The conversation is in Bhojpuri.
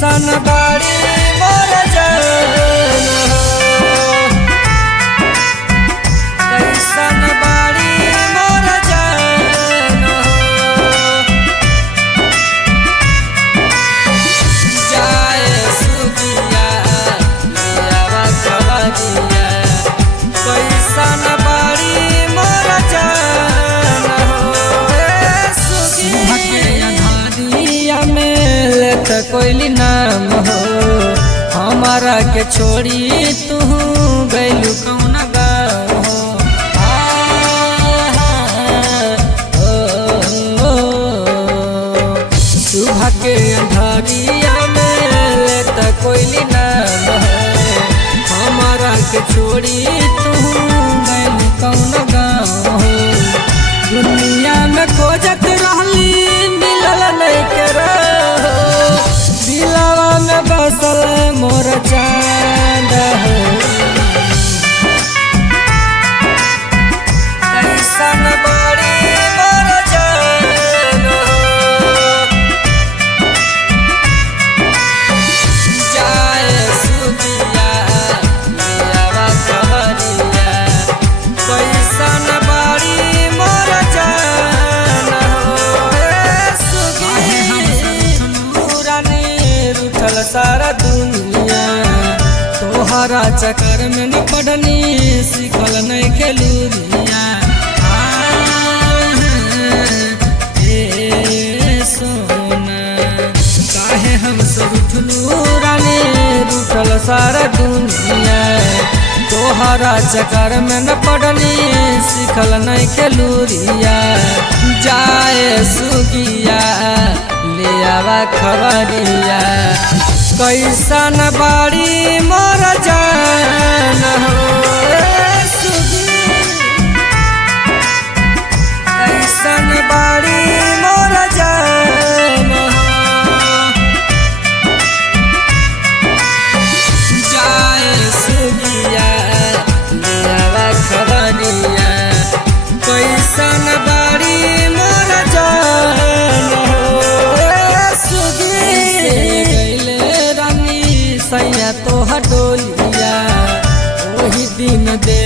कैसन बाड़ी मोर जान हो, कैसन बाड़ी मोर जान हो। जाए सुगिया लियावा खबरिया, कैसन बाड़ी मोर जान हो। सुगिया में लेत कोइली नाम हो, हमारा के छोड़ी तू गैलू कौन गाँव हो। सुबह के अंधारिया में लेत कोइली नाम हो, हमारा के छोड़ी तू गैलू कौन गाँव हो। दुनिया में खोजत रहली मिलल नहीं कर, दिलवा में बसल मोर चांद हो। कैसन बाड़ी मोर जान हो, जाए सुगिया लियावा खबरिया, कैसन बाड़ी मोर जान हो। रूठल सारा दुनिया तोहरा चक्कर में न पढ़नी, सीखल नहीं खेलूरिया। सोना काहे हमसे रूठलू रानी, रूठल सारा दुनिया तोहरा चक्कर में न पढ़नी, सीखल नहीं खेलूरिया। जाए सुगिया लियावा खबरिया, कैसन बाड़ी मोर जान हो। कैसन बाड़ी मोर जान हो, जाए सुगिया लियावा खबरिया, कैसन बाड़ी मोर जान हो। सैया तो हटोलिया ओही दिन दे